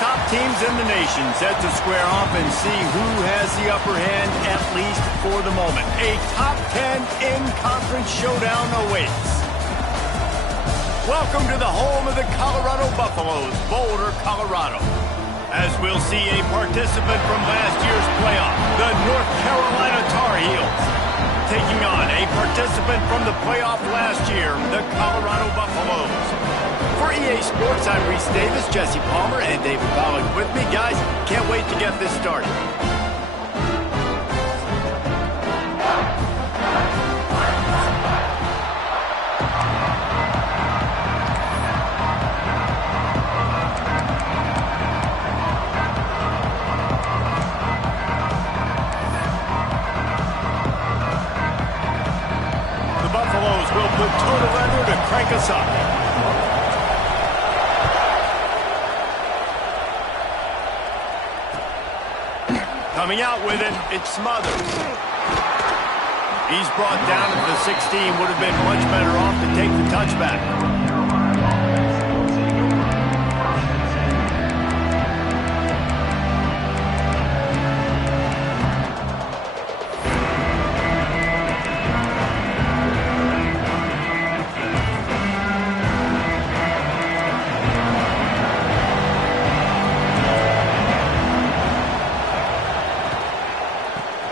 top teams in the nation set to square off and see who has the upper hand, at least for the moment. A top 10 in-conference showdown awaits. Welcome to the home of the Colorado Buffaloes, Boulder, Colorado. As we'll see a participant from last year's playoff, the North Carolina Tar Heels, taking on a participant from the playoff last year, the Colorado Buffaloes. For EA Sports, I'm Reese Davis, Jesse Palmer, and David Pollack with me. Guys, can't wait to get this started. Will put total under to crank us up. Coming out with it, it's Smothers. He's brought down at the 16. Would have been much better off to take the touchback.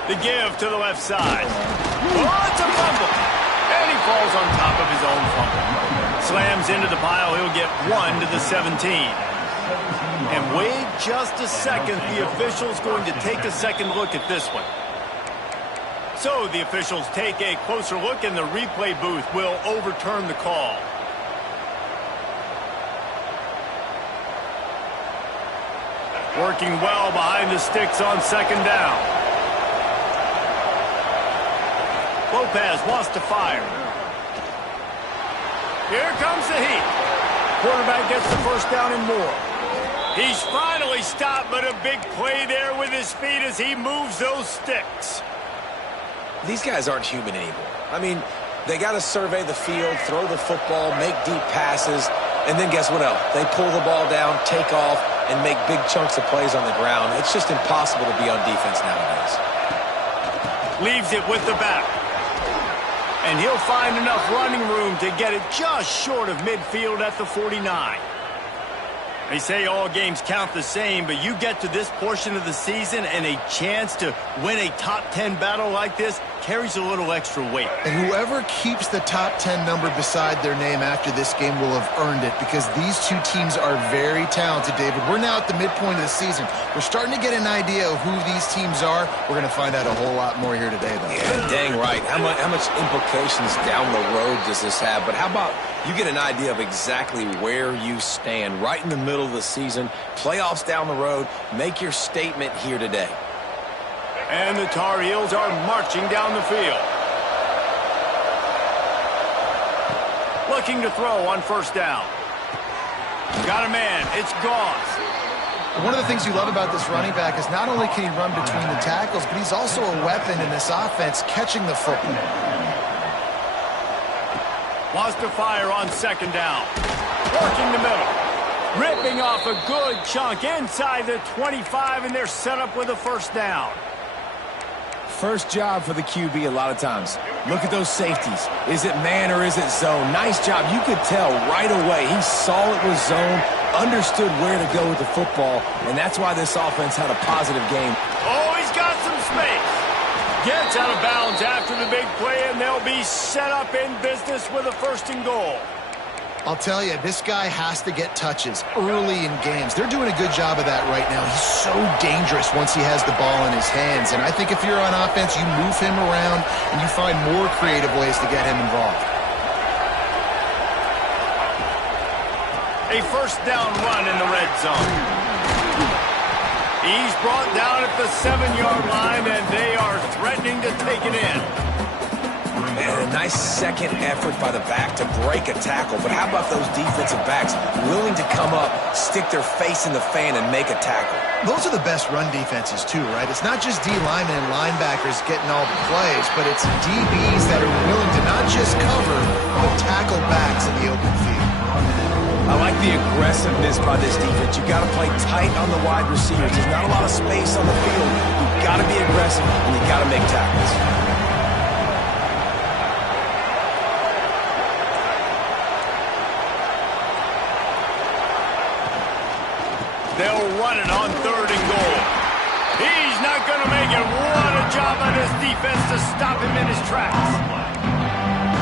The give to the left side. Oh, it's a fumble. And he falls on top of his own fumble. Slams into the pile. He'll get 1 to the 17. And wait just a second. The official's going to take a second look at this one. So the officials take a closer look, and the replay booth will overturn the call. Working well behind the sticks on second down. Lopez wants to fire. Here comes the heat. Quarterback gets the first down and more. He's finally stopped, but a big play there with his feet as he moves those sticks. These guys aren't human anymore. I mean, they got to survey the field, throw the football, make deep passes, and then guess what else? They pull the ball down, take off, and make big chunks of plays on the ground. It's just impossible to be on defense nowadays. Leaves it with the back. And he'll find enough running room to get it just short of midfield at the 49. They say all games count the same, but you get to this portion of the season and a chance to win a top 10 battle like this carries a little extra weight. And whoever keeps the top 10 number beside their name after this game will have earned it, because these two teams are very talented, David. We're now at the midpoint of the season. We're starting to get an idea of who these teams are. We're going to find out a whole lot more here today, though. Yeah, dang right. How much implications down the road does this have? But how about you get an idea of exactly where you stand right in the middle of the season, playoffs down the road, make your statement here today. And the Tar Heels are marching down the field. Looking to throw on first down. Got a man. It's Goss. One of the things you love about this running back is not only can he run between the tackles, but he's also a weapon in this offense catching the football. Wants to fire on second down. Working the middle. Ripping off a good chunk inside the 25, and they're set up with a first down. First job for the QB a lot of times. Look at those safeties. Is it man or is it zone? Nice job. You could tell right away. He saw it was zone, understood where to go with the football, and that's why this offense had a positive game. Oh, he's got some space. Gets out of bounds after the big play, and they'll be set up in business with a first and goal. I'll tell you, this guy has to get touches early in games. They're doing a good job of that right now. He's so dangerous once he has the ball in his hands. And I think if you're on offense, you move him around and you find more creative ways to get him involved. A first down run in the red zone. He's brought down at the 7-yard line, and they are threatening to take it in. Man, a nice second effort by the back to break a tackle. But how about those defensive backs willing to come up, stick their face in the fan, and make a tackle? Those are the best run defenses, too, right? It's not just D linemen and linebackers getting all the plays, but it's DBs that are willing to not just cover, but tackle backs in the open field. I like the aggressiveness by this defense. You've got to play tight on the wide receivers. There's not a lot of space on the field. You've got to be aggressive, and you've got to make tackles. They'll run it on 3rd and goal. He's not going to make it. What a job by this defense to stop him in his tracks.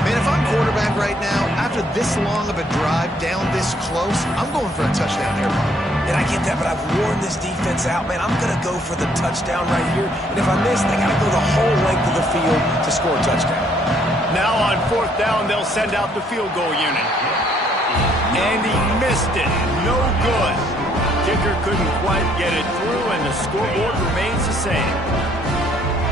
Man, if I'm quarterback right now, after this long of a drive down this close, I'm going for a touchdown here, Bob. And I get that, but I've worn this defense out, man. I'm going to go for the touchdown right here. And if I miss, I got to go the whole length of the field to score a touchdown. Now on 4th down, they'll send out the field goal unit. And he missed it. No good. Kicker couldn't quite get it through, and the scoreboard remains the same.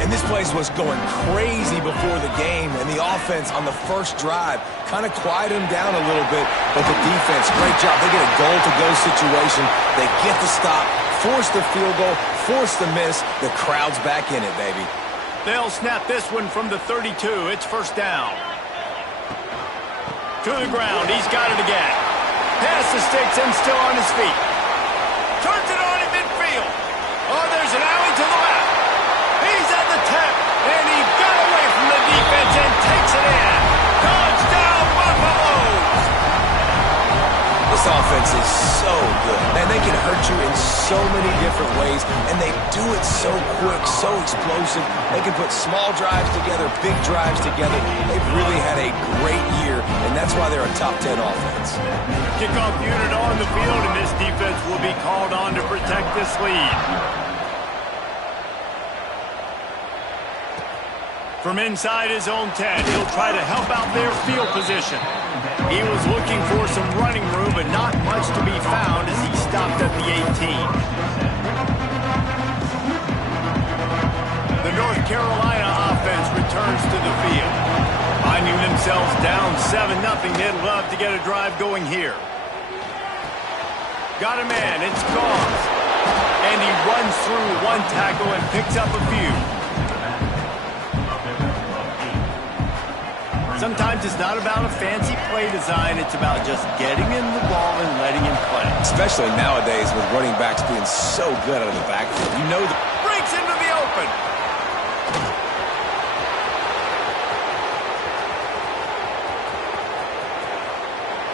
And this place was going crazy before the game, and the offense on the first drive kind of quieted them down a little bit, but the defense, great job. They get a goal-to-go situation. They get the stop, force the field goal, force the miss. The crowd's back in it, baby. They'll snap this one from the 32. It's 1st down. To the ground. He's got it again. Pass the sticks and still on his feet. Turns it on in midfield. Oh, there's an alley to the left. He's at the 10, and he got away from the defense and takes it in. Touchdown, Buffaloes! This offense is so good. Man, they can hurt you in so many different ways, and they do it so quick, so explosive. They can put small drives together, big drives together. They've really had a great year, and that's why they're a top 10 offense. Kickoff unit on the field, and this defense will be called on to protect this lead. From inside his own 10, he'll try to help out their field position. He was looking for some running room, but not much to be found as he stopped at the 18. The North Carolina offense returns to the field. Finding themselves down 7-0, they'd love to get a drive going here. Got a man, it's Goff. And he runs through one tackle and picks up a few. Sometimes it's not about a fancy play design. It's about just getting him the ball and letting him play. Especially nowadays with running backs being so good out of the backfield. You know the breaks into the open.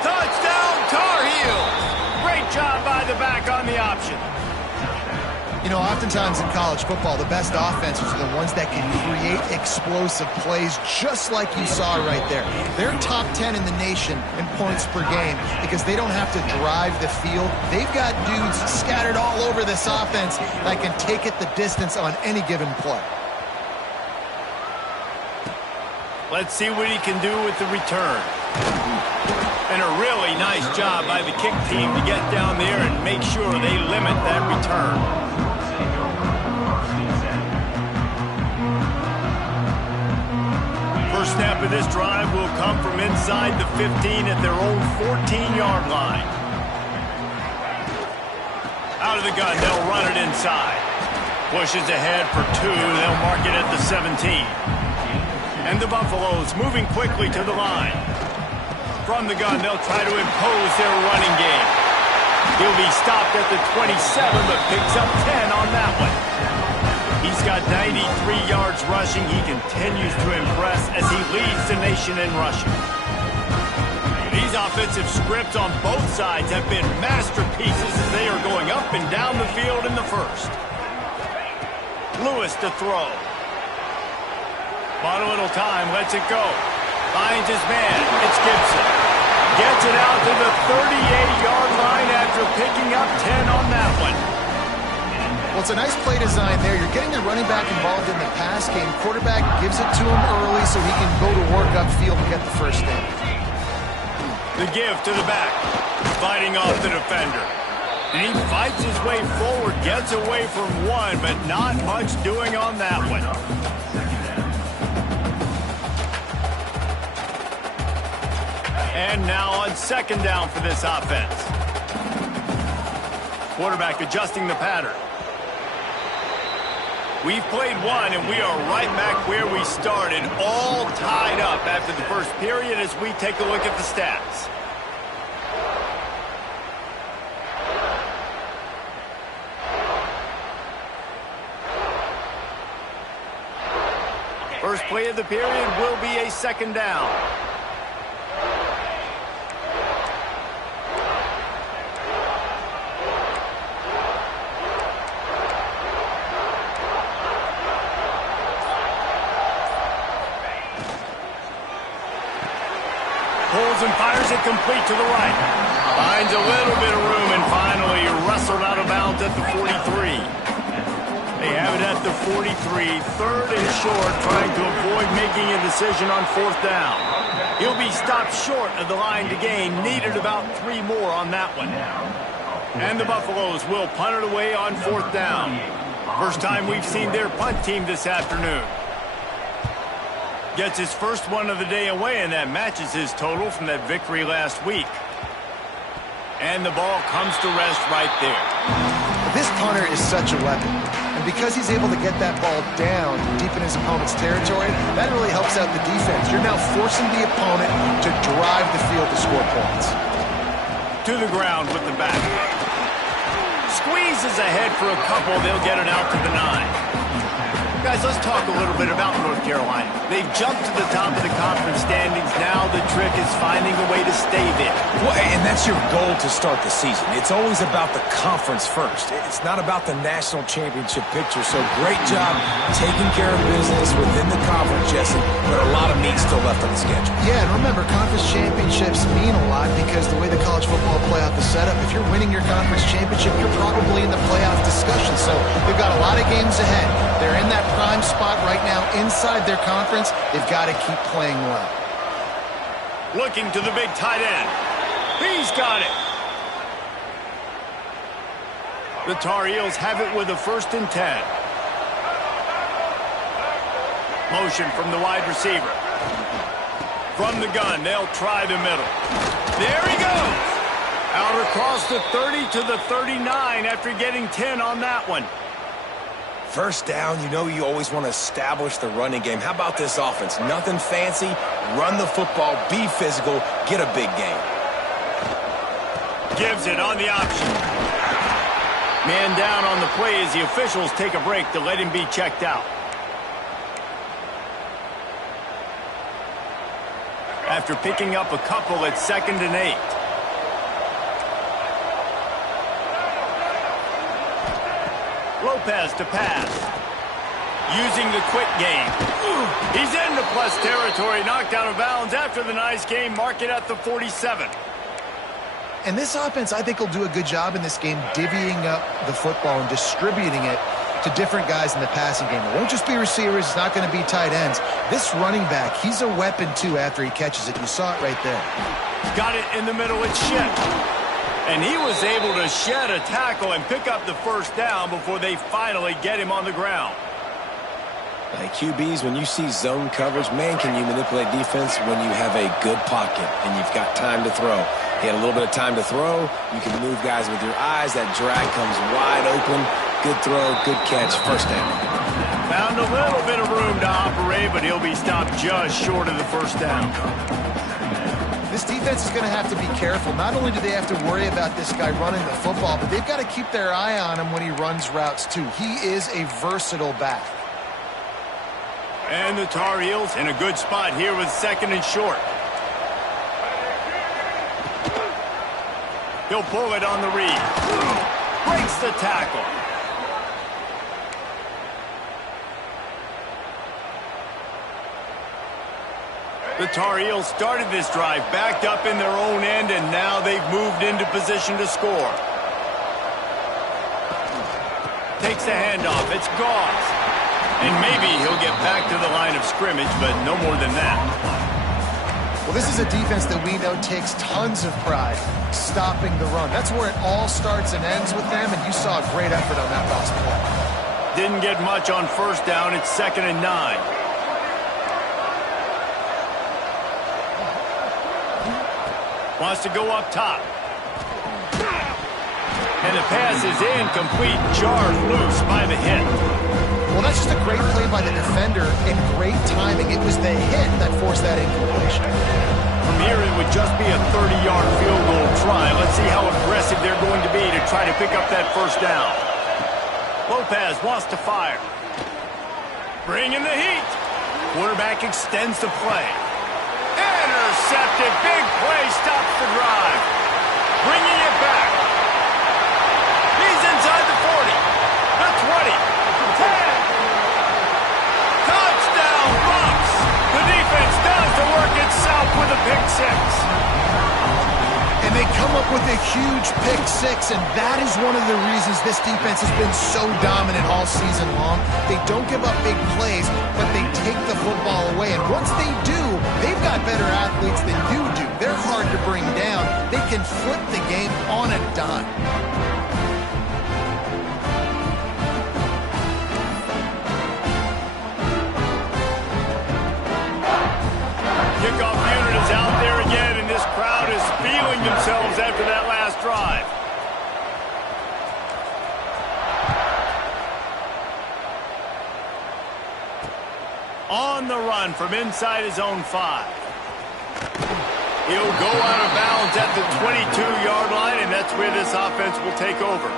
Touchdown, Tar Heels. Great job by the back on the option. You know, oftentimes in college football, the best offenses are the ones that can create explosive plays just like you saw right there. They're top 10 in the nation in points per game because they don't have to drive the field. They've got dudes scattered all over this offense that can take it the distance on any given play. Let's see what he can do with the return. And a really nice job by the kick team to get down there and make sure they limit that return. First snap of this drive will come from inside the 15 at their own 14-yard line. Out of the gun, they'll run it inside. Pushes ahead for 2. They'll mark it at the 17. And the Buffaloes moving quickly to the line. From the gun, they'll try to impose their running game. He'll be stopped at the 27, but picks up 10 on that one. He's got 93 yards rushing. He continues to impress as he leads the nation in rushing. These offensive scripts on both sides have been masterpieces as they are going up and down the field in the first. Lewis to throw. Bought a little time, lets it go. Finds his man. It's Gibson. Gets it out to the 38-yard line after picking up 10 on that one. Well, it's a nice play design there. You're getting the running back involved in the pass game. Quarterback gives it to him early so he can go to work upfield and get the first down. The give to the back. Fighting off the defender. And he fights his way forward, gets away from one, but not much doing on that one. And now on 2nd down for this offense. Quarterback adjusting the pattern. We've played one, and we are right back where we started, all tied up after the first period as we take a look at the stats. First play of the period will be a second down. Pulls and fires it complete to the right. Finds a little bit of room and finally wrestled out of bounds at the 43. They have it at the 43, third and short, trying to avoid making a decision on fourth down. He'll be stopped short of the line to gain, needed about 3 more on that one. And the Buffaloes will punt it away on fourth down. First time we've seen their punt team this afternoon. Gets his first one of the day away, and that matches his total from that victory last week. And the ball comes to rest right there. This punter is such a weapon. And because he's able to get that ball down deep in his opponent's territory, that really helps out the defense. You're now forcing the opponent to drive the field to score points. To the ground with the back. Squeezes ahead for a couple. They'll get it out to the 9. Guys, let's talk a little bit about North Carolina. They've jumped to the top of the conference standings. Now the trick is finding a way to stay there. Well, and that's your goal to start the season. It's always about the conference first. It's not about the national championship picture. So great job taking care of business within the conference, Jesse, but a lot of meat still left on the schedule. Yeah, and remember, conference championships mean a lot because the way the college football playoff is set up, if you're winning your conference championship, you're probably in the playoff discussion. So they've got a lot of games ahead. They're in that prime spot right now inside their conference. They've got to keep playing well. Looking to the big tight end. He's got it. The Tar Heels have it with a 1st and 10. Motion from the wide receiver. From the gun, they'll try the middle. There he goes. Out across the 30 to the 39 after getting 10 on that one. First down, you know you always want to establish the running game. How about this offense? Nothing fancy. Run the football, be physical, get a big gain. Gives it on the option. Man down on the play as the officials take a break to let him be checked out. After picking up a couple at 2nd and 8. Lopez to pass. Using the quick game. He's into plus territory, knocked out of bounds after the nice game. Mark it at the 47. And this offense, I think, will do a good job in this game divvying up the football and distributing it to different guys in the passing game. It won't just be receivers. It's not going to be tight ends. This running back, he's a weapon, too, after he catches it. You saw it right there. Got it in the middle. It's Shed. And he was able to shed a tackle and pick up the first down before they finally get him on the ground. Like QBs, when you see zone coverage, man, can you manipulate defense when you have a good pocket and you've got time to throw. He had a little bit of time to throw. You can move guys with your eyes. That drag comes wide open. Good throw, good catch, first down. Found a little bit of room to operate, but he'll be stopped just short of the first down. This defense is going to have to be careful. Not only do they have to worry about this guy running the football, but they've got to keep their eye on him when he runs routes, too. He is a versatile back. And the Tar Heels in a good spot here with 2nd and short. He'll pull it on the read. Breaks the tackle. The Tar Heels started this drive, backed up in their own end, and now they've moved into position to score. Takes the handoff. It's Gauze. And maybe he'll get back to the line of scrimmage, but no more than that. Well, this is a defense that we know takes tons of pride stopping the run. That's where it all starts and ends with them, and you saw a great effort on that last play. Didn't get much on first down. It's 2nd and 9. Wants to go up top. And the pass is incomplete. Jarred loose by the hit. Well, that's just a great play by the defender and great timing. It was the hit that forced that incompletion. From here, it would just be a 30-yard field goal try. Let's see how aggressive they're going to be to try to pick up that first down. Lopez wants to fire. Bring in the heat. Quarterback extends the play. Intercepted. Big play stops the drive. Bringing it back. He's inside the 40. The 20. 10. Touchdown, Bucs. The defense does the work itself with a pick six. And they come up with a huge pick six, and that is one of the reasons this defense has been so dominant all season long. They don't give up big plays, but they take the football away. And once they do, they've got better athletes than you do. They're hard to bring down. They can flip the game on a dime. Kickoff unit is out there again, and this crowd is feeling themselves after that last drive. On the run from inside his own 5. He'll go out of bounds at the 22-yard line, and that's where this offense will take over.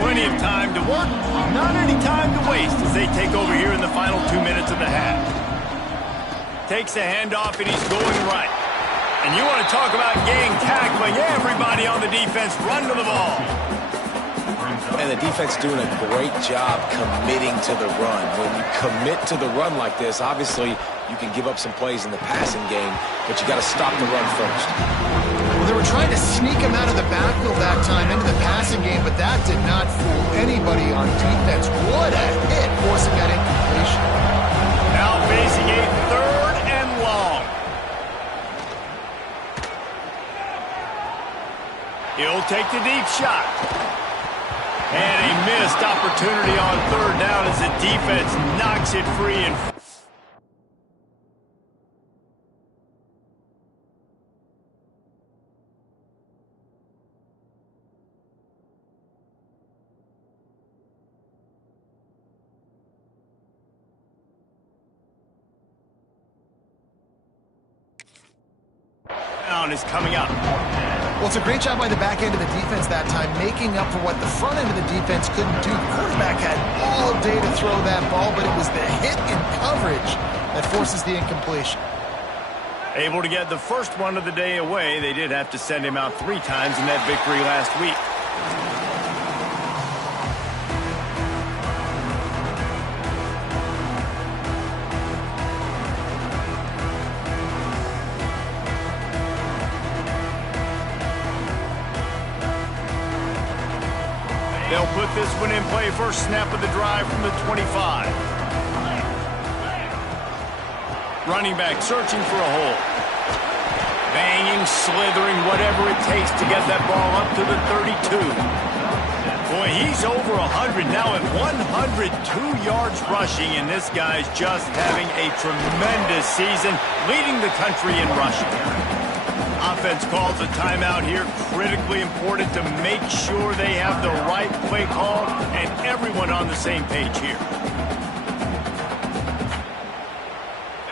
Plenty of time to work, not any time to waste as they take over here in the final 2 minutes of the half. Takes a handoff and he's going right. And you want to talk about gang tackling. Everybody on the defense run to the ball. And the defense doing a great job committing to the run. When you commit to the run like this, obviously you can give up some plays in the passing game, but you got to stop the run first. Well, they were trying to sneak him out of the backfield that time into the passing game, but that did not fool anybody on defense. What a hit, forcing that incompletion. Now facing a 3rd and long. He'll take the deep shot. And a missed opportunity on 3rd down as the defense knocks it free. And is coming up. Well, it's a great job by the back end of the defense that time, making up for what the front end of the defense couldn't do. The quarterback had all day to throw that ball, but it was the hit in coverage that forces the incompletion. Able to get the first one of the day away. They did have to send him out 3 times in that victory last week. They'll put this one in play. First snap of the drive from the 25. Running back searching for a hole. Banging, slithering, whatever it takes to get that ball up to the 32. Boy, he's over 100 now at 102 yards rushing, and this guy's just having a tremendous season, leading the country in rushing. Offense calls a timeout here. Critically important to make sure they have the right play call and everyone on the same page here.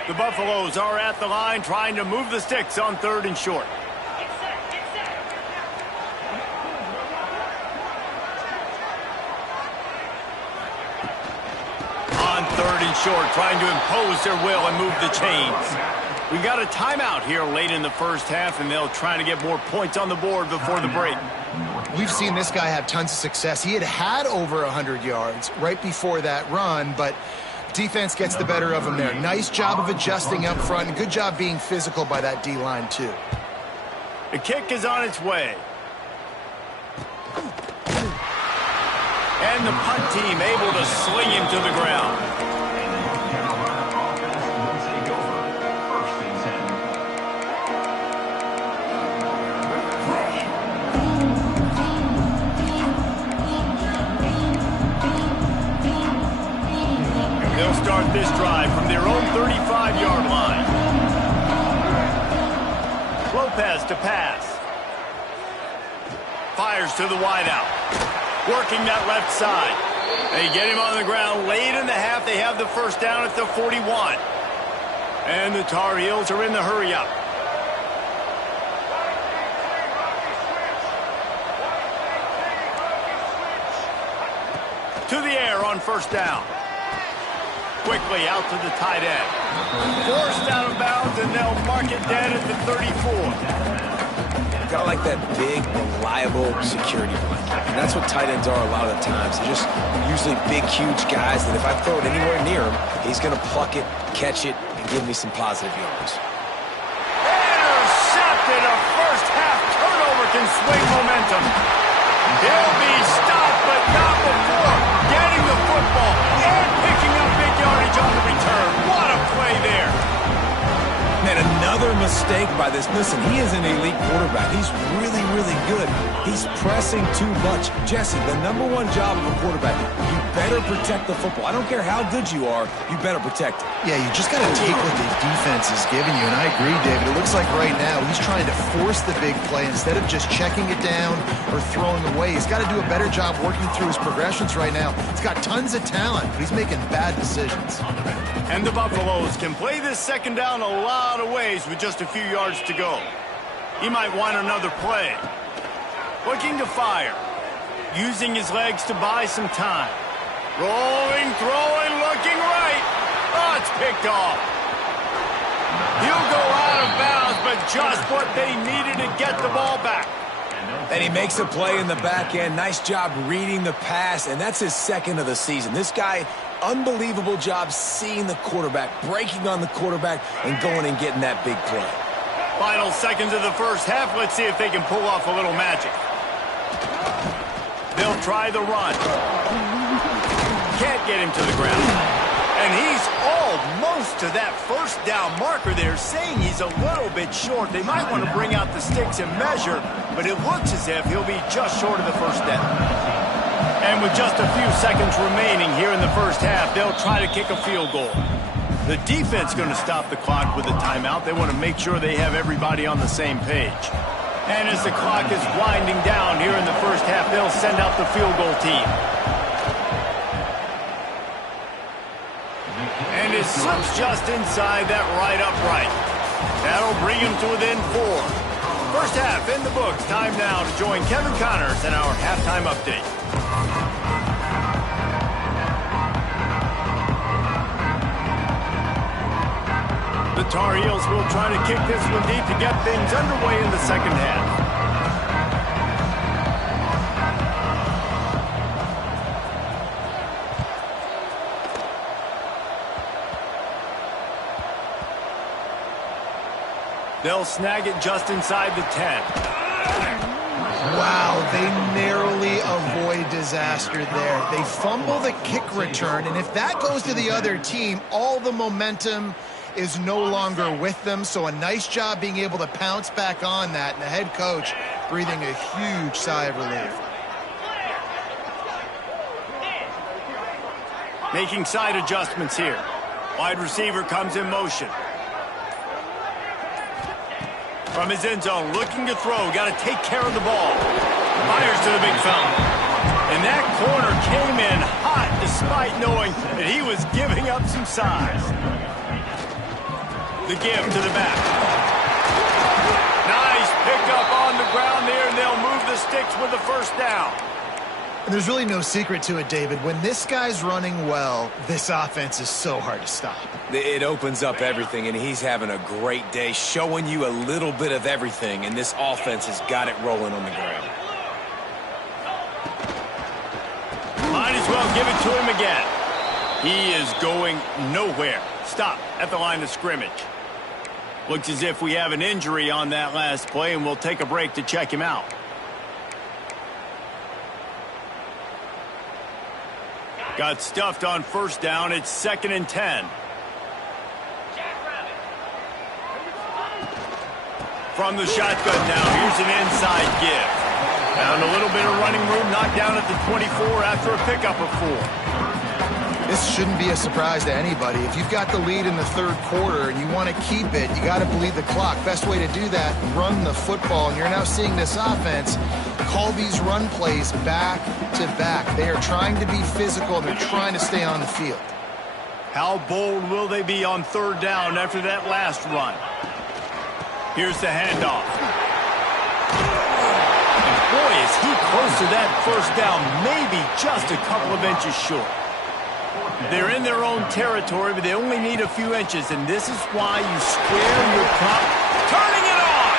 The Buffaloes are at the line trying to move the sticks on 3rd and short. On 3rd and short, trying to impose their will and move the chains. We got a timeout here late in the first half, and they'll try to get more points on the board before the break. We've seen this guy have tons of success. He had over 100 yards right before that run, but defense gets the better of him there. Nice job of adjusting up front, and good job being physical by that D-line, too. The kick is on its way. And the punt team able to sling him to the ground. They'll start this drive from their own 35-yard line. Lopez to pass. Fires to the wideout. Working that left side. They get him on the ground late in the half. They have the first down at the 41. And the Tar Heels are in the hurry-up. To the air on first down. Quickly out to the tight end. Forced out of bounds, and they'll mark it dead at the 34. Got like that big, reliable security blanket. And that's what tight ends are a lot of the times. They're just usually big, huge guys that if I throw it anywhere near him, he's going to pluck it, catch it, and give me some positive yards. Intercepted! A first-half turnover can swing momentum. He'll be stopped, but not before getting the football and picking up big yardage on the return. What a play there. And another mistake by this. Listen, he is an elite quarterback. He's really, really good. He's pressing too much. Jesse, the #1 job of a quarterback, you better protect the football. I don't care how good you are, you better protect it. Yeah, you just got to take what the defense is giving you, and I agree, David. It looks like right now he's trying to force the big play instead of just checking it down or throwing away. He's got to do a better job working through his progressions right now. He's got tons of talent, but he's making bad decisions. And the Buffaloes can play this second down a lot of ways with just a few yards to go. He might want another play. Looking to fire. Using his legs to buy some time. Rolling, throwing, looking right. Oh, it's picked off. He'll go out of bounds, but just what they needed to get the ball back. And he makes a play in the back end. Nice job reading the pass, and that's his second of the season. This guy, unbelievable job seeing the quarterback, breaking on the quarterback, and going and getting that big play. Final seconds of the first half. Let's see if they can pull off a little magic. They'll try the run. Can't get him to the ground. And he's almost to that first down marker there, saying he's a little bit short. They might want to bring out the sticks and measure, but it looks as if he'll be just short of the first down. And with just a few seconds remaining here in the first half, they'll try to kick a field goal. The defense going to stop the clock with a timeout. They want to make sure they have everybody on the same page. And as the clock is winding down here in the first half, they'll send out the field goal team. And it slips just inside that right upright. That'll bring him to within 4. First half in the books. Time now to join Kevin Connors in our halftime update. The Tar Heels will try to kick this one deep to get things underway in the second half. They'll snag it just inside the 10. Wow, they narrowly avoid disaster there. They fumble the kick return, and if that goes to the other team, all the momentum is no longer with them. So a nice job being able to pounce back on that, and the head coach breathing a huge sigh of relief. Making side adjustments here. Wide receiver comes in motion. From his end zone, looking to throw. Got to take care of the ball. Fires to the big fella. And that corner came in hot despite knowing that he was giving up some size. The give to the back. Nice pickup on the ground there, and they'll move the sticks with the first down. And there's really no secret to it, David. When this guy's running well, this offense is so hard to stop. It opens up everything, and he's having a great day, showing you a little bit of everything, and this offense has got it rolling on the ground. Might as well give it to him again. He is going nowhere. Stop at the line of scrimmage. Looks as if we have an injury on that last play, and we'll take a break to check him out. Got stuffed on first down. It's 2nd and 10. From the shotgun now, here's an inside give. Found a little bit of running room, knocked down at the 24 after a pickup of 4. This shouldn't be a surprise to anybody. If you've got the lead in the third quarter and you want to keep it, you got to bleed the clock. Best way to do that, run the football. And you're now seeing this offense call these run plays back to back. They are trying to be physical. They're trying to stay on the field. How bold will they be on third down after that last run? Here's the handoff. And boy, is he close to that first down, maybe just a couple of inches short. They're in their own territory, but they only need a few inches, and this is why you square your prop. Turning it on!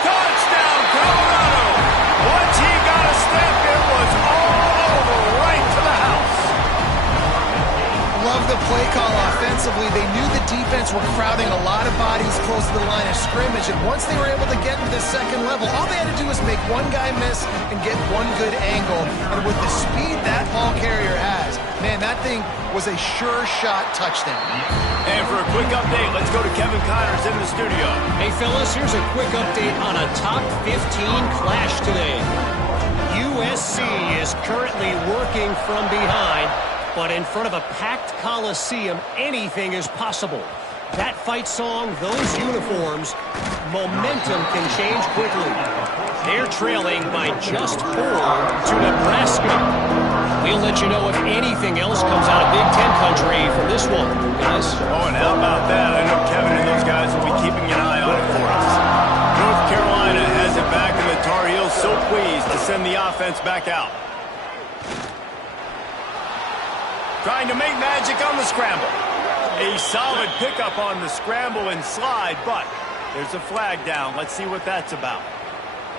Touchdown, Colorado! Once he got a step, it was all over, right to the house. Love the play call offensively. They knew the defense were crowding a lot of bodies close to the line of scrimmage, and once they were able to get into the second level, all they had to do was make one guy miss and get one good angle. And with the speed that ball carrier has, man, that thing was a sure shot touchdown. And for a quick update, let's go to Kevin Connors in the studio. Hey, fellas, here's a quick update on a top 15 clash today. USC is currently working from behind, but in front of a packed Coliseum, anything is possible. That fight song, those uniforms, momentum can change quickly. They're trailing by just 4 to Nebraska. We'll let you know if anything else comes out of Big Ten country from this one, guys. Oh, and how about that? I know Kevin and those guys will be keeping an eye on it for us. North Carolina has it back, and the Tar Heels so pleased to send the offense back out. Trying to make magic on the scramble. A solid pickup on the scramble and slide, but there's a flag down. Let's see what that's about.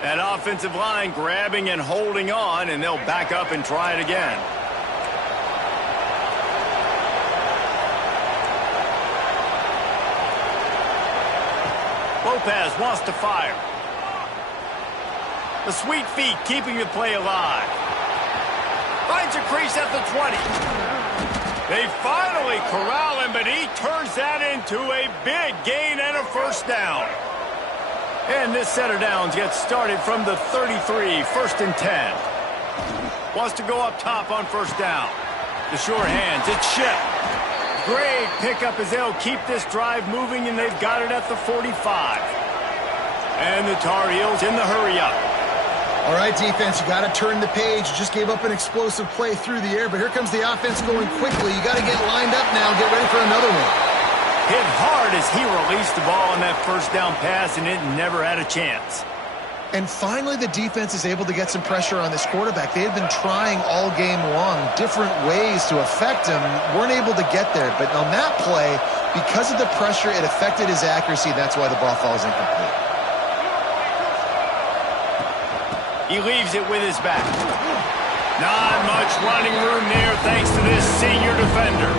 That offensive line grabbing and holding on, and they'll back up and try it again. Lopez wants to fire. The sweet feet keeping the play alive. Finds a crease at the 20. They finally corral him, but he turns that into a big gain and a first down. And this set of downs gets started from the 33, 1st and 10. Wants to go up top on first down. The short hands, it's Ship. Great pickup as they'll keep this drive moving, and they've got it at the 45. And the Tar Heels in the hurry-up. All right, defense, you got to turn the page. You just gave up an explosive play through the air, but here comes the offense going quickly. You got to get lined up now, get ready for another one. Hit hard as he released the ball on that first down pass, and it never had a chance. And finally, the defense is able to get some pressure on this quarterback. They had been trying all game long different ways to affect him, weren't able to get there. But on that play, because of the pressure, it affected his accuracy. That's why the ball falls incomplete. He leaves it with his back. Not much running room there thanks to this senior defender.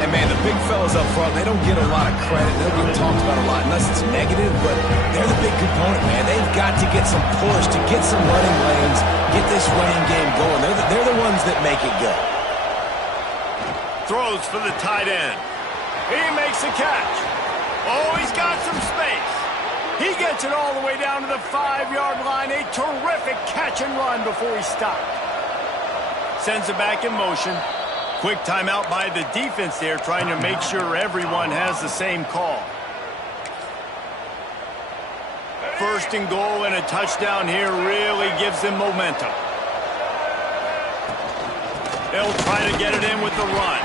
And, man, the big fellas up front, they don't get a lot of credit. They don't get talked about a lot unless it's negative, but they're the big component, man. They've got to get some push, to get some running lanes, get this running game going. They're the ones that make it go. Throws for the tight end. He makes a catch. Oh, he's got some space. He gets it all the way down to the 5-yard line. A terrific catch and run before he stopped. Sends it back in motion. Quick timeout by the defense there, trying to make sure everyone has the same call. 1st and goal, and a touchdown here really gives them momentum. They'll try to get it in with the run.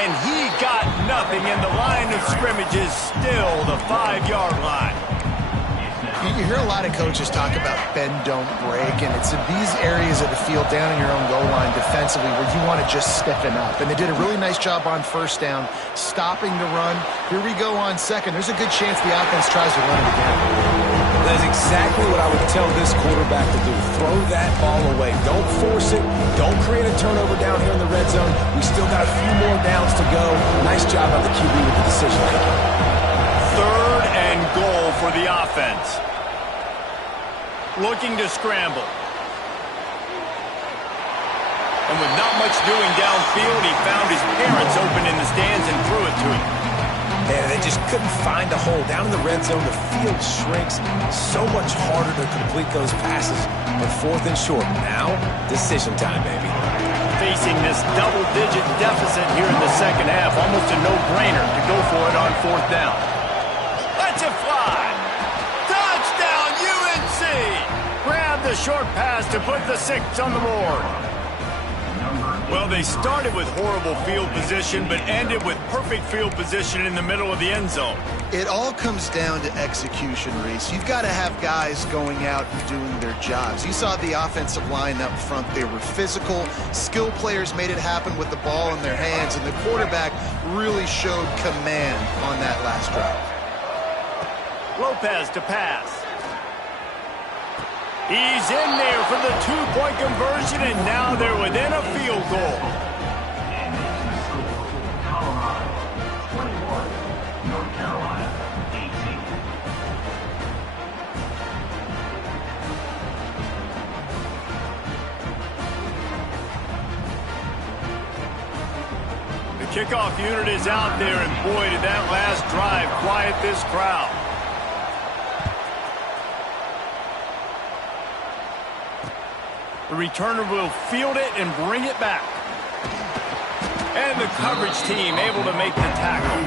And he got nothing, and the line of scrimmage is still the 5-yard line. You hear a lot of coaches talk about bend, don't break, and it's in these areas of the field down in your own goal line defensively where you want to just stiffen up. And they did a really nice job on first down, stopping the run. Here we go on second. There's a good chance the offense tries to run it again. That's exactly what I would tell this quarterback to do. Throw that ball away. Don't force it. Don't create a turnover down here in the red zone. We still got a few more downs to go. Nice job by the QB with the decision making. 3rd and goal for the offense. Looking to scramble. And with not much doing downfield, he found his parents open in the stands and threw it to him. And they just couldn't find a hole. Down in the red zone, the field shrinks. So much harder to complete those passes. But 4th and short. Now, decision time, baby. facing this double-digit deficit here in the second half. Almost a no-brainer to go for it on fourth down. Let's it fly. Touchdown, UNC. Grab the short pass to put the 6 on the board. Well, they started with horrible field position, but ended with perfect field position in the middle of the end zone. It all comes down to execution, Reese. You've got to have guys going out and doing their jobs. You saw the offensive line up front. They were physical. Skill players made it happen with the ball in their hands, and the quarterback really showed command on that last drive. Lopez to pass. He's in there for the 2-point conversion, and now they're within a field goal. The kickoff unit is out there, and boy, did that last drive quiet this crowd. The returner will field it and bring it back. And the coverage team able to make the tackle.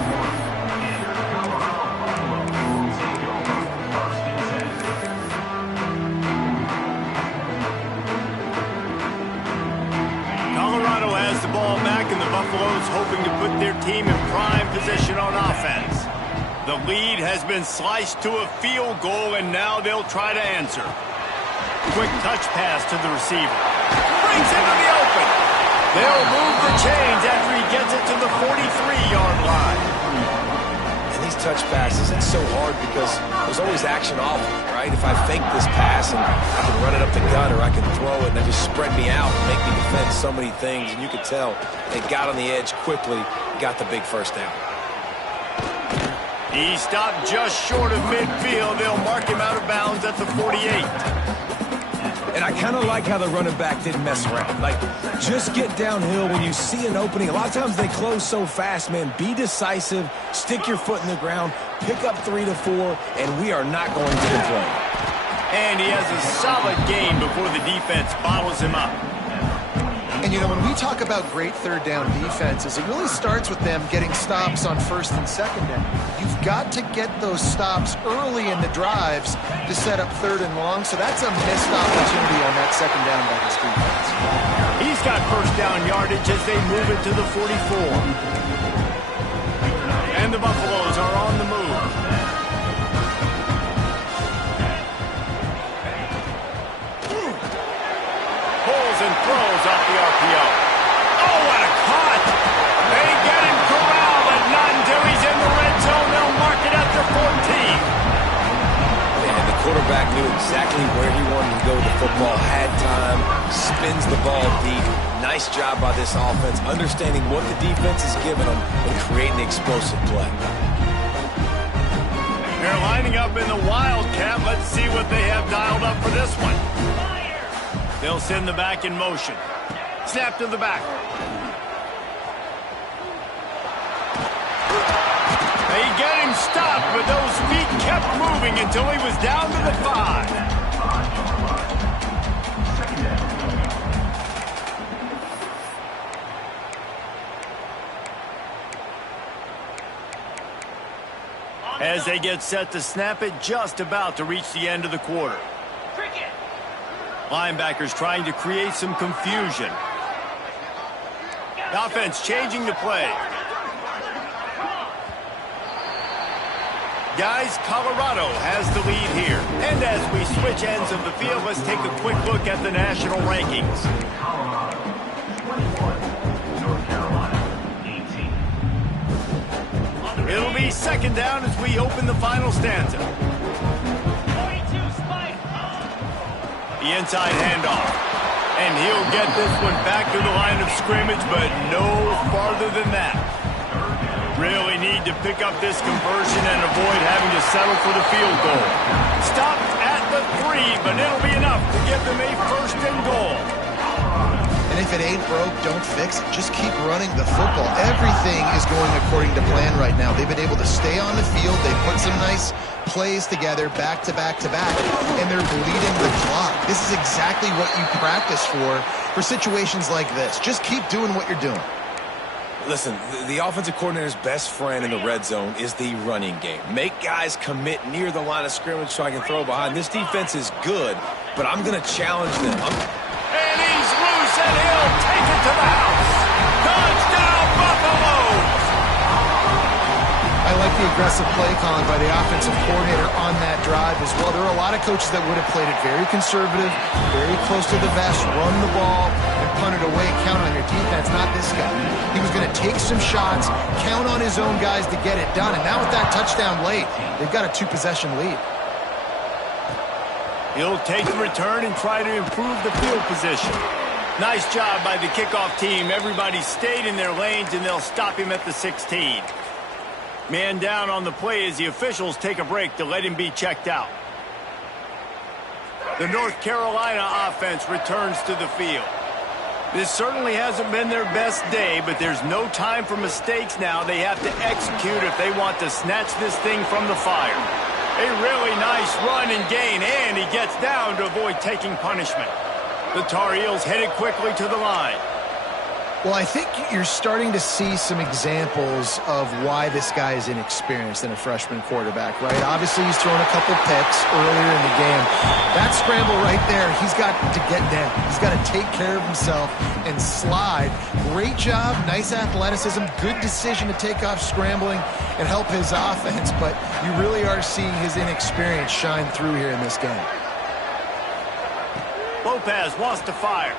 Colorado has the ball back, and the Buffaloes hoping to put their team in prime position on offense. The lead has been sliced to a field goal, and now they'll try to answer. Quick touch pass to the receiver. Brings into the open. They'll move the chains after he gets it to the 43-yard line. And these touch passes, it's so hard because there's always action off, right? If I fake this pass and I can run it up the gut, or I can throw it and they just spread me out and make me defend so many things. And you could tell they got on the edge quickly, got the big first down. He stopped just short of midfield. They'll mark him out of bounds at the 48. And I kind of like how the running back didn't mess around. Like, just get downhill when you see an opening. A lot of times they close so fast, man. Be decisive, stick your foot in the ground, pick up 3 to 4, and we are not going to complain. And he has a solid gain before the defense bottles him up. And, you know, when we talk about great third down defenses, it really starts with them getting stops on first and second down. You've got to get those stops early in the drives to set up third and long, so that's a missed opportunity on that second down by this defense. He's got first down yardage as they move it to the 44. And the Buffaloes are on the move. Pulls and throws off the RPO. Oh, what a cut! They get him corralled, but not until he's in the red zone. They'll mark it at the 14. And the quarterback knew exactly where he wanted to go with the football, had time, spins the ball deep. Nice job by this offense, understanding what the defense is giving them and creating the explosive play. They're lining up in the Wildcat. Let's see what they have dialed up for this one. They'll send the back in motion. Snap to the back. They get him stopped, but those feet kept moving until he was down to the 5. As they get set to snap it, just about to reach the end of the quarter. Linebackers trying to create some confusion. The offense changing the play. Guys, Colorado has the lead here. And as we switch ends of the field, let's take a quick look at the national rankings. It'll be second down as we open the final stanza. The inside handoff. And he'll get this one back to the line of scrimmage, but no farther than that. Really need to pick up this conversion and avoid having to settle for the field goal. Stopped at the 3, but it'll be enough to give them a first and goal. And if it ain't broke, don't fix it. Just keep running the football. Everything is going according to plan right now. They've been able to stay on the field. They put some nice plays together back to back to back, and they're bleeding the clock. This is exactly what you practice for situations like this. Just keep doing what you're doing. Listen, the offensive coordinator's best friend in the red zone is the running game. Make guys commit near the line of scrimmage so I can throw behind. This defense is good, but I'm going to challenge them. And he's loose, and he'll take it to the house. Touchdown, Buffaloes! I like the aggressive play calling by the offensive coordinator on that drive as well. There are a lot of coaches that would have played it very conservative, very close to the vest, run the ball, and punt it away, count on your defense. Not this guy. He was going to take some shots, count on his own guys to get it done. And now with that touchdown late, they've got a 2-possession lead. He'll take the return and try to improve the field position. Nice job by the kickoff team. Everybody stayed in their lanes, and they'll stop him at the 16. Man down on the play as the officials take a break to let him be checked out. The North Carolina offense returns to the field. This certainly hasn't been their best day, but there's no time for mistakes now. They have to execute if they want to snatch this thing from the fire. A really nice run and gain, and he gets down to avoid taking punishment. The Tar Heels headed quickly to the line. Well, I think you're starting to see some examples of why this guy is inexperienced in a freshman quarterback, right? Obviously, he's thrown a couple picks earlier in the game. That scramble right there, he's got to get down. He's got to take care of himself and slide. Great job, nice athleticism, good decision to take off scrambling and help his offense, but you really are seeing his inexperience shine through here in this game. Lopez wants to fire.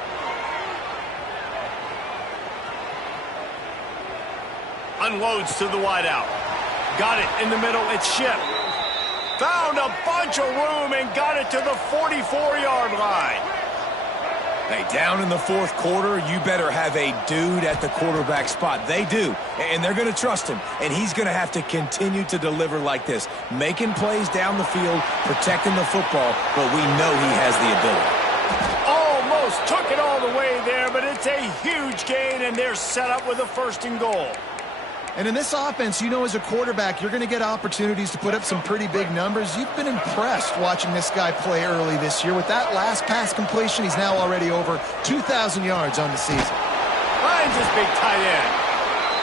Unloads to the wideout. Got it in the middle. It's Shipp. Found a bunch of room and got it to the 44-yard line. Hey, down in the fourth quarter, you better have a dude at the quarterback spot. They do, and they're going to trust him, and he's going to have to continue to deliver like this, making plays down the field, protecting the football, but we know he has the ability. Almost took it all the way there, but it's a huge gain, and they're set up with a 1st and goal. And in this offense, you know, as a quarterback, you're going to get opportunities to put up some pretty big numbers. You've been impressed watching this guy play early this year. With that last pass completion, he's now already over 2,000 yards on the season. Finds his big tight end.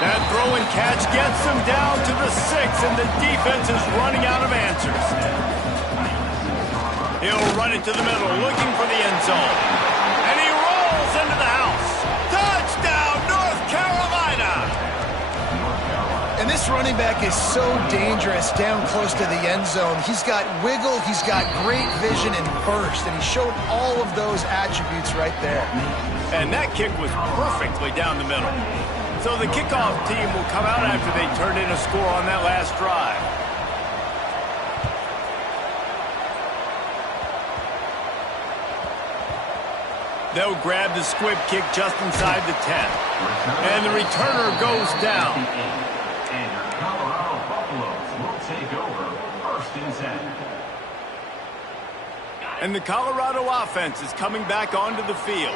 That throw and catch gets him down to the 6, and the defense is running out of answers. He'll run it to the middle, looking for the end zone. And he rolls into the house. Touchdown, North Carolina! And this running back is so dangerous down close to the end zone. He's got wiggle, he's got great vision and burst, and he showed all of those attributes right there. And that kick was perfectly down the middle. So the kickoff team will come out after they turned in a score on that last drive. They'll grab the squib kick just inside the 10. And the returner goes down. And your Colorado Buffaloes will take over 1st and 10. And the Colorado offense is coming back onto the field.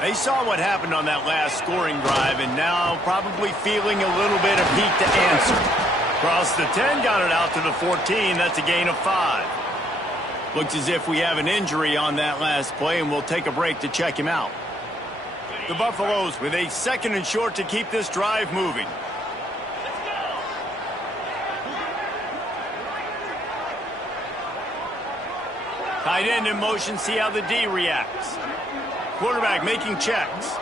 They saw what happened on that last scoring drive and now probably feeling a little bit of heat to answer. Across the 10, got it out to the 14. That's a gain of 5. Looks as if we have an injury on that last play, and we'll take a break to check him out. The Buffaloes with a 2nd and short to keep this drive moving. Tight end in motion, see how the D reacts. Quarterback making checks.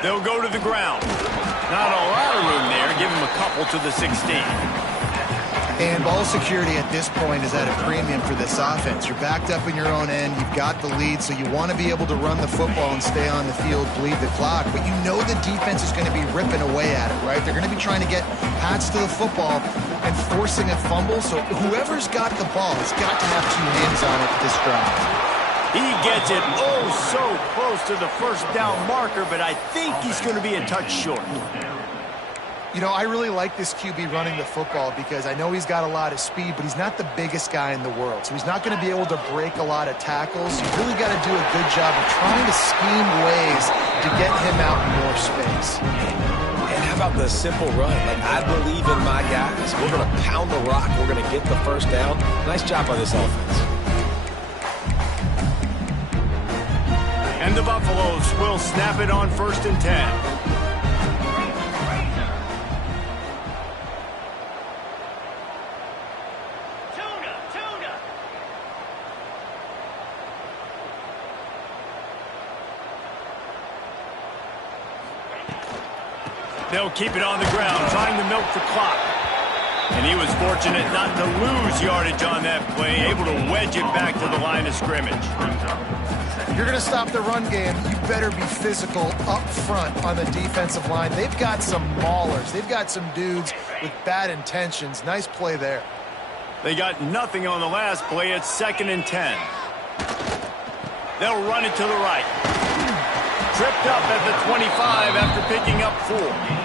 They'll go to the ground. Not a lot of room there. Give him a couple to the 16. And ball security at this point is at a premium for this offense. You're backed up in your own end. You've got the lead, so you want to be able to run the football and stay on the field, bleed the clock. But you know the defense is going to be ripping away at it, right? They're going to be trying to get Pats to the football and forcing a fumble. So whoever's got the ball has got to have 2 hands on it this drive. He gets it so close to the 1st down marker, but I think he's going to be a touch short. You know, I really like this QB running the football because I know he's got a lot of speed, but he's not the biggest guy in the world. So he's not going to be able to break a lot of tackles. You really got to do a good job of trying to scheme ways to get him out in more space. And how about the simple run? Like, I believe in my guys. We're going to pound the rock. We're going to get the first down. Nice job by this offense. And the Buffaloes will snap it on 1st and 10. They'll keep it on the ground, trying to milk the clock. And he was fortunate not to lose yardage on that play, able to wedge it back to the line of scrimmage. If you're going to stop the run game, you better be physical up front on the defensive line. They've got some maulers. They've got some dudes with bad intentions. Nice play there. They got nothing on the last play. It's 2nd and 10. They'll run it to the right. Tripped up at the 25 after picking up 4.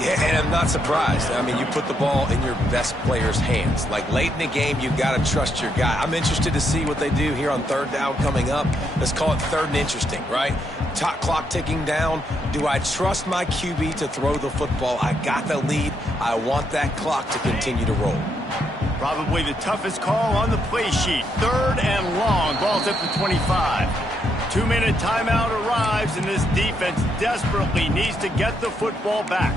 Yeah, and I'm not surprised. I mean, you put the ball in your best player's hands. Like, late in the game, you've got to trust your guy. I'm interested to see what they do here on 3rd down coming up. Let's call it 3rd and interesting, right? Top clock ticking down. Do I trust my QB to throw the football? I got the lead. I want that clock to continue to roll. Probably the toughest call on the play sheet. 3rd and long. Ball's at the 25. 2-minute timeout arrives, and this defense desperately needs to get the football back.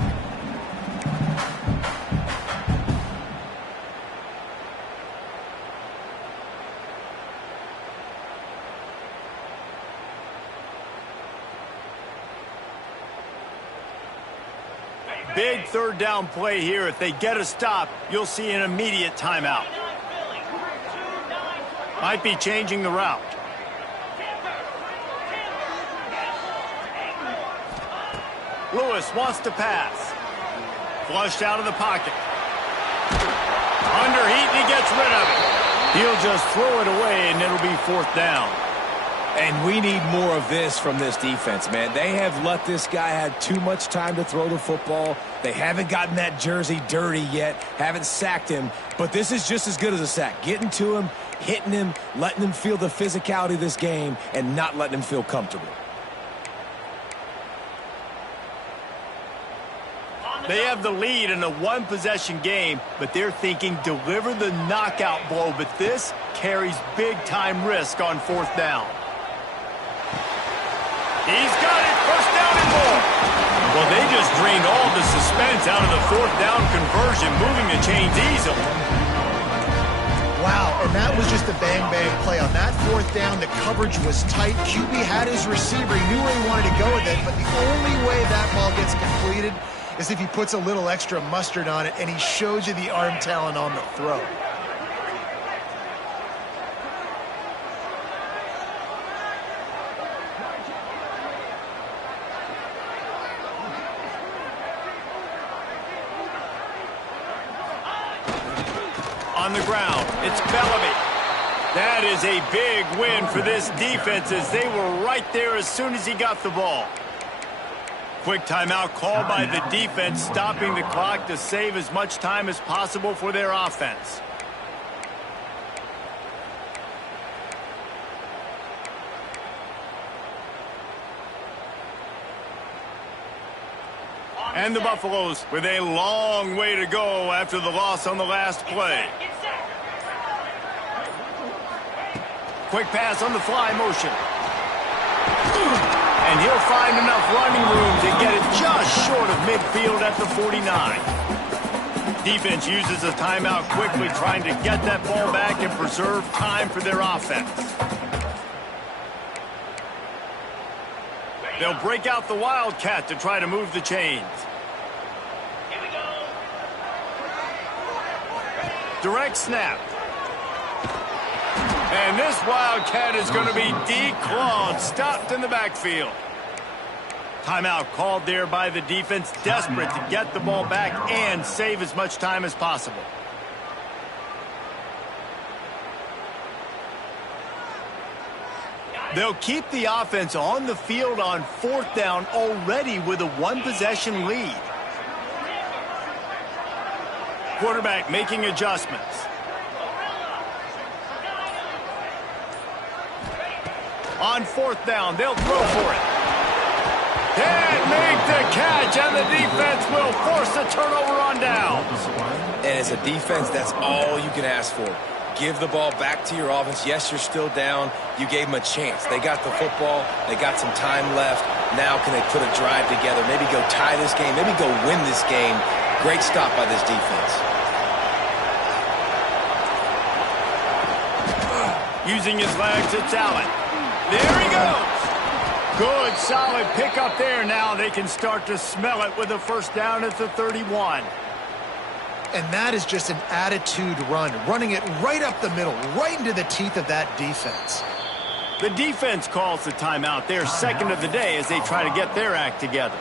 Big 3rd down play here. If they get a stop, you'll see an immediate timeout. Might be changing the route. Lewis wants to pass. Flushed out of the pocket. Under heat, and he gets rid of it. He'll just throw it away, and it'll be 4th down. And we need more of this from this defense, man. They have let this guy have too much time to throw the football. They haven't gotten that jersey dirty yet, haven't sacked him. But this is just as good as a sack. Getting to him, hitting him, letting him feel the physicality of this game, and not letting him feel comfortable. They have the lead in a one-possession game, but they're thinking deliver the knockout blow. But this carries big-time risk on 4th down. He's got it, 1st down and more. Well, they just drained all the suspense out of the 4th down conversion, moving the chains easily. Wow, and that was just a bang-bang play. On that 4th down, the coverage was tight. QB had his receiver. He knew where he wanted to go with it, but the only way that ball gets completed is if he puts a little extra mustard on it, and he shows you the arm talent on the throw. On the ground, it's Bellamy. That is a big win for this defense, as they were right there as soon as he got the ball. Quick timeout called by the defense, stopping the clock to save as much time as possible for their offense. And the Buffaloes with a long way to go after the loss on the last play. Quick pass on the fly motion. And he'll find enough running room to get it just short of midfield at the 49. Defense uses a timeout quickly, trying to get that ball back and preserve time for their offense. They'll break out the Wildcat to try to move the chains. Direct snap. And this Wildcat is going to be declawed, stopped in the backfield. Timeout called there by the defense, desperate to get the ball back and save as much time as possible. They'll keep the offense on the field on 4th down, already with a one-possession lead. Quarterback making adjustments. On 4th down, they'll throw for it. Can't make the catch, and the defense will force the turnover on downs. And as a defense, that's all you can ask for. Give the ball back to your offense. Yes, you're still down. You gave them a chance. They got the football. They got some time left. Now can they put a drive together? Maybe go tie this game. Maybe go win this game. Great stop by this defense. Using his legs, it's Allen. There he goes. Good, solid pickup there. Now they can start to smell it with a first down at the 31. And that is just an attitude run, running it right up the middle, right into the teeth of that defense. The defense calls the timeout. Their second of the day as they try to get their act together.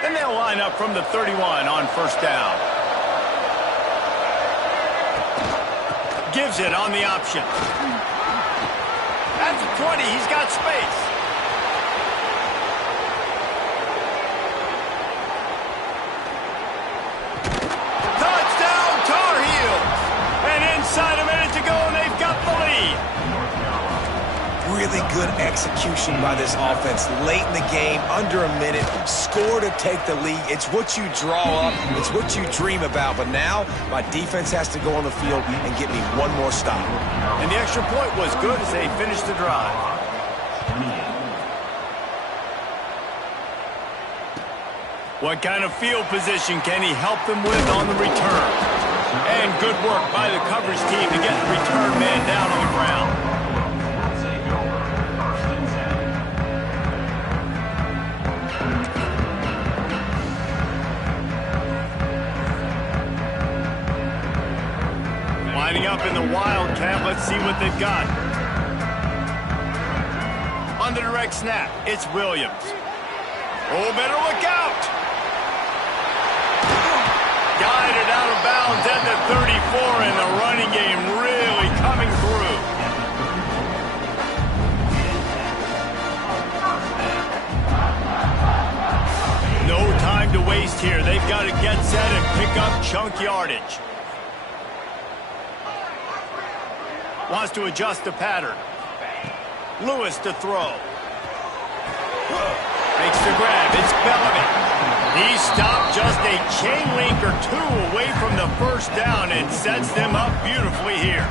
Then they'll line up from the 31 on first down. Gives it on the option. At the 20, he's got space. Inside a minute to go, and they've got the lead. Really good execution by this offense. Late in the game, under a minute, score to take the lead. It's what you draw up. It's what you dream about. But now, my defense has to go on the field and get me one more stop. And the extra point was good as they finished the drive. What kind of field position can he help them with on the return? And good work by the coverage team to get the return man down on the ground. Take over. First and 10. Lining up in the Wildcat, let's see what they've got. On the direct snap, it's Williams. Oh, better look out! Guided out of bounds at the 34, and the running game really coming through. No time to waste here. They've got to get set and pick up chunk yardage. Wants to adjust the pattern. Lewis to throw. Makes the grab. It's Bellamy. He stopped just a chain link or two away from the first down and sets them up beautifully here.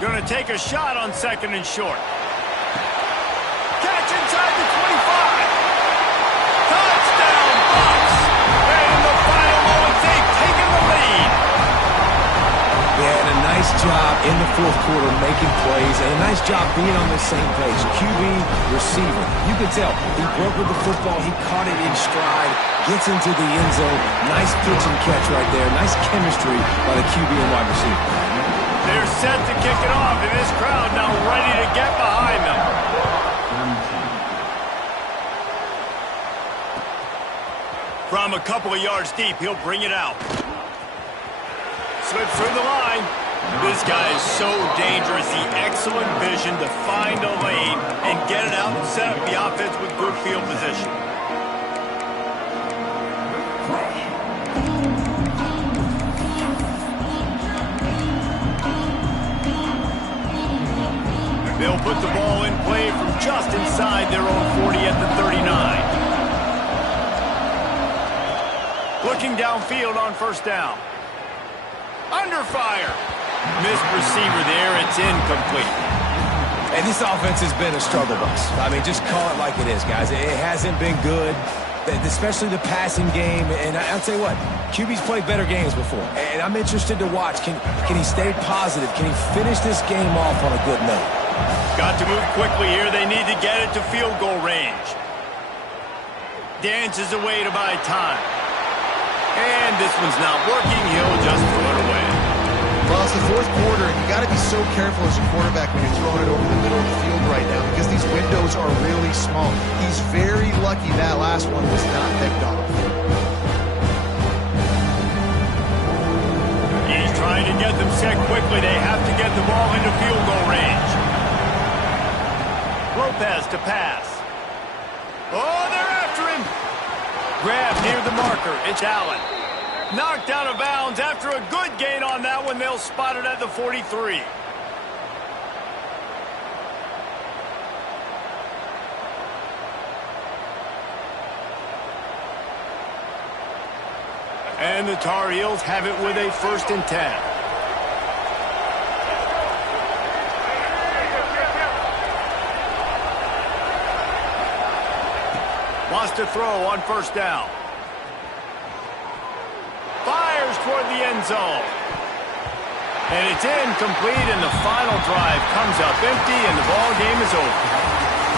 Going to take a shot on second and short. Catch inside the 25. Touchdown, Bucs. And in the final moments, they've taken the lead. They had a nice job in the fourth quarter making plays and a nice job being on the same page. QB, receiver. You could tell he broke with the football. He caught it in stride, gets into the end zone. Nice pitch and catch right there. Nice chemistry by the QB and wide receiver. They're set to kick it off, and this crowd now ready to get behind them. From a couple of yards deep, he'll bring it out. Slips through the line. This guy is so dangerous. The excellent vision to find a lane and get it out and set up the offense with good field position. They'll put the ball in play from just inside their own 40 at the 39. Looking downfield on first down. Under fire. Missed receiver there. It's incomplete. And this offense has been a struggle bus. I mean, just call it like it is, guys. It hasn't been good, especially the passing game. And I'll tell you what, QB's played better games before. And I'm interested to watch. Can he stay positive? Can he finish this game off on a good note? Got to move quickly here. They need to get it to field goal range. Dances away to buy time. And this one's not working. He'll just throw it away. Well, it's the fourth quarter, and you got to be so careful as a quarterback when you're throwing it over the middle of the field right now because these windows are really small. He's very lucky that last one was not picked off. He's trying to get them set quickly. They have to get the ball into field goal range. Lopez to pass. Oh, they're after him. Grab near the marker. It's Allen. Knocked out of bounds after a good gain on that one. They'll spot it at the 43. And the Tar Heels have it with a 1st and 10. Wants to throw on 1st down. Fires toward the end zone. And it's incomplete, and the final drive comes up empty, and the ball game is over.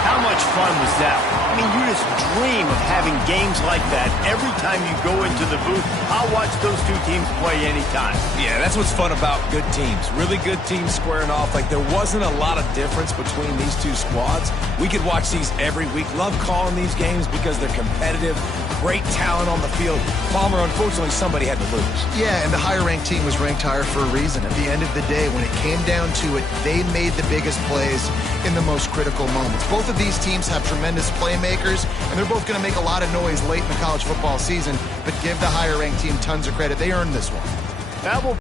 How much fun was that? I mean, you just dream of having games like that every time you go into the booth. I'll watch those two teams play anytime. Yeah, that's what's fun about good teams. Really good teams squaring off. Like, there wasn't a lot of difference between these two squads. We could watch these every week. Love calling these games because they're competitive. Great talent on the field. Palmer, unfortunately, somebody had to lose. Yeah, and the higher-ranked team was ranked higher for a reason. At the end of the day, when it came down to it, they made the biggest plays in the most critical moments. Both of these teams have tremendous playmakers, and they're both going to make a lot of noise late in the college football season, but give the higher-ranked team tons of credit. They earned this one. That will